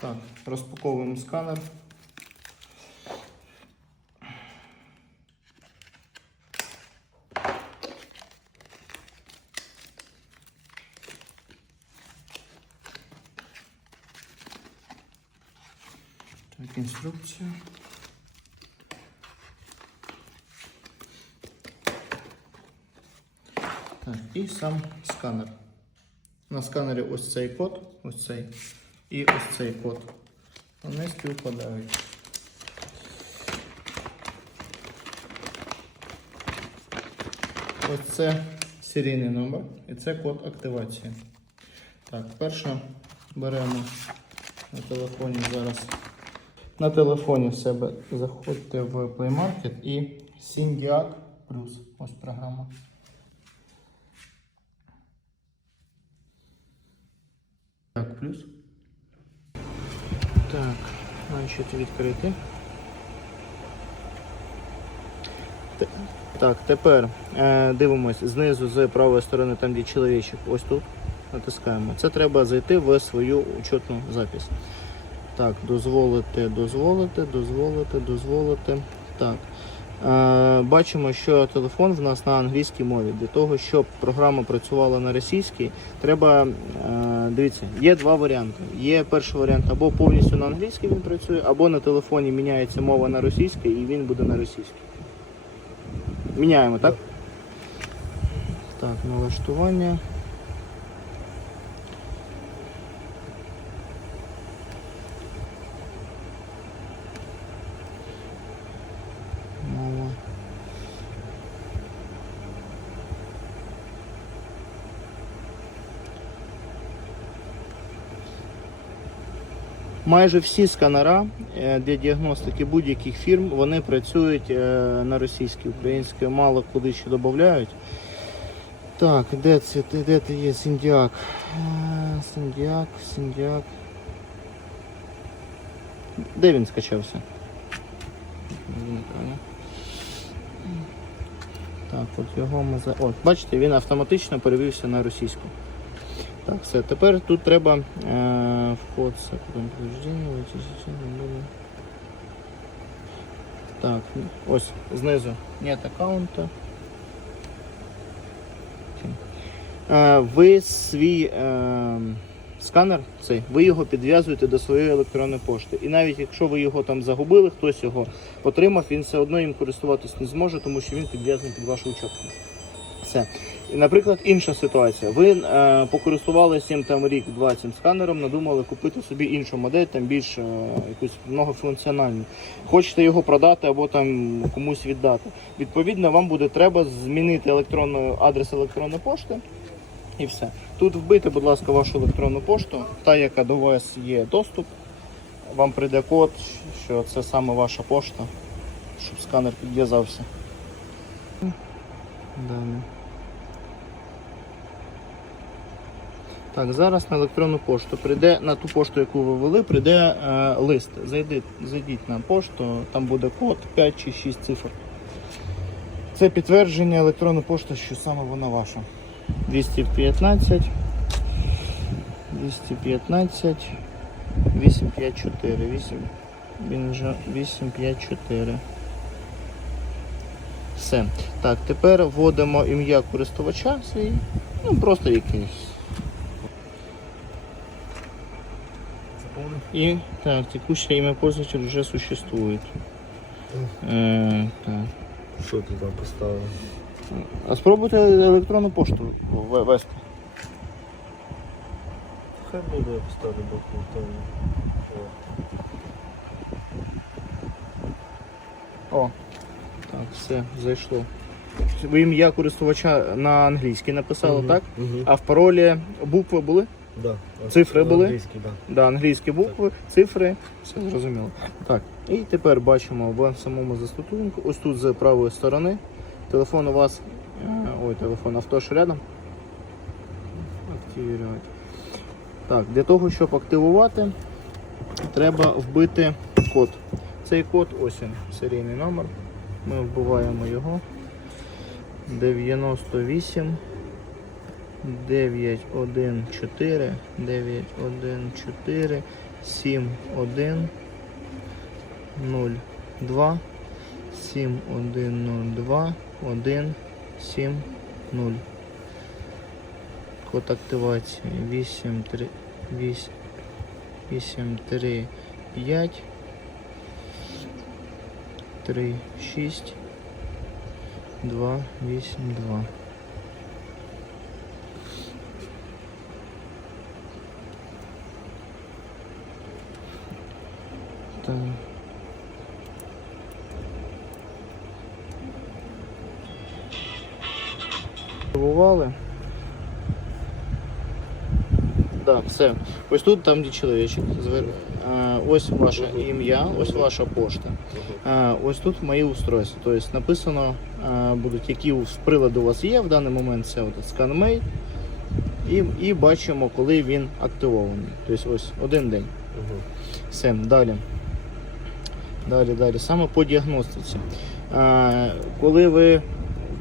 Так, розпаковуємо сканер. Так, інструкція. Так, і сам сканер. На сканері ось цей код, ось цей і ось цей код. Вони співпадають. Ось це серійний номер і це код активації. Так, перше беремо на телефоні зараз. На телефоні в себе заходьте в Play Market і Syndiac Plus. Ось програма. Так, плюс. Так, значить відкрити. Так, тепер е, дивимось знизу з правої сторони, там де чоловічок, ось тут натискаємо. Це треба зайти в свою учетну запись. Так, дозволити, дозволити, дозволити, дозволити. Так. Е, бачимо, що телефон в нас на англійській мові. Для того, щоб програма працювала на російській, треба. Е, дивіться, є два варіанти. Є перший варіант або повністю на англійській він працює, або на телефоні міняється мова на російській і він буде на російській. Міняємо, так? Так, налаштування. Майже всі сканера е, для діагностики будь-яких фірм вони працюють е, на російській, українській, мало куди ще додають. Так, де це де ти є Сіндіак? Е, Сіндіак, Сіндіак. Де він скачався? Так, от його ми за. От, бачите, він автоматично перевівся на російську. Так, все. Тепер тут треба е, вход з вичислення. Так, ось знизу нет аккаунта. Е, ви свій е, сканер, цей, ви його підв'язуєте до своєї електронної пошти. І навіть якщо ви його там загубили, хтось його отримав, він все одно їм користуватись не зможе, тому що він підв'язаний під вашу учетку. І, наприклад, інша ситуація. Ви е, покористувалися цим там рік-два цим сканером, надумали купити собі іншу модель, там більш е, якусь многофункціональну. Хочете його продати або там комусь віддати. Відповідно, вам буде треба змінити електронну адрес електронної пошти. І все. Тут вбити, будь ласка, вашу електронну пошту, та, яка до вас є доступ. Вам прийде код, що це саме ваша пошта, щоб сканер підв'язався. Далі. Так, зараз на електронну пошту прийде на ту пошту, яку ви ввели, прийде е, лист. Зайдіть, зайдіть на пошту, там буде код 5 чи 6 цифр. Це підтвердження електронної пошти, що саме вона ваша. 215 215 854 8 він вже 854 все. Так, тепер вводимо ім'я користувача свій. Ну, просто якийсь. І так, текущее имя пользователя вже существует. Е, так. Що ти там поставив? А спробуйте електронну пошту в- ввести. Хай буде я поставлю боку там. О. Так, все, зайшло. Ви ім'я користувача на англійській написали, так? Угу. А в паролі букви були? Да. Цифри були? Англійські, да. Да, англійські букви, цифри, все зрозуміло. Так, і тепер бачимо в самому застосунку, ось тут з правої сторони. Телефон у вас. е, Ой, телефон авто ж рядом. Активувати. Так, для того, щоб активувати, треба вбити код. Цей код, ось він, серійний номер. Ми вбиваємо його. 98 914 914 7, 1, 0, 2, 7, 1, 0, 2, 1, 7, 0. Код активації 8, 3, 8, 8, 3, 5, 3, 6, 2, 8, 2. Так. Активували. Так, все. Ось тут там де чоловічок. Ось ваше ім'я, ось ваша пошта. Ось тут мої устройства. Тобто написано будуть, які з приладу у вас є в даний момент. Це от ScanMate. І, і бачимо, коли він активований. Тобто ось один день. Все, далі. Далі, далі. Саме по діагностиці. А, коли ви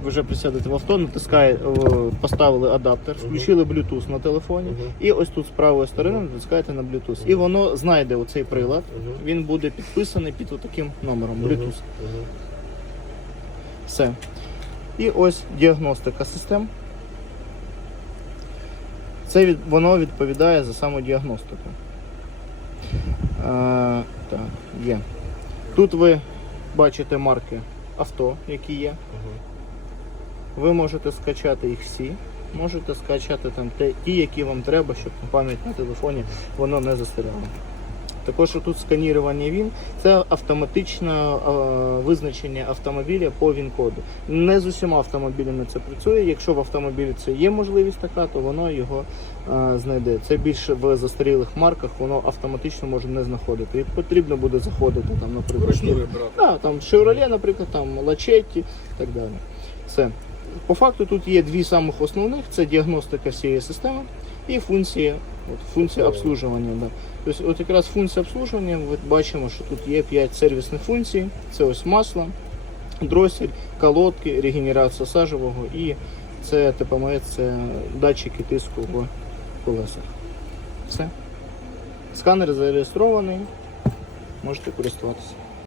вже присядете в авто, натискаєте, о, поставили адаптер, включили Bluetooth на телефоні, і ось тут з правої сторони натискаєте на Bluetooth. І воно знайде оцей прилад. Він буде підписаний під таким номером Bluetooth. Все. І ось діагностика систем. Це від, воно відповідає за самодіагностику. А, так, є. Тут ви бачите марки авто, які є. Ви можете скачати їх всі. Можете скачати там ті, які вам треба, щоб пам'ять на телефоні воно не застряло. Також тут сканірування ВІН це автоматичне визначення автомобіля по ВІН-коду. Не з усіма автомобілями це працює. Якщо в автомобілі це є можливість така, то воно його е, знайде. Це більше в застарілих марках, воно автоматично може не знаходити. І потрібно буде заходити там, наприклад. Да, там Chevrolet, наприклад, там Лачетті і так далі. Все. По факту тут є дві самих основних: це діагностика всієї системи і функція, от, функція обслужування. Да. Тобто, от якраз функція обслужування, ми бачимо, що тут є 5 сервісних функцій. Це ось масло, дросель, колодки, регенерація сажевого і це ТПМ, це датчики тиску в колесах. Все. Сканер зареєстрований, можете користуватися.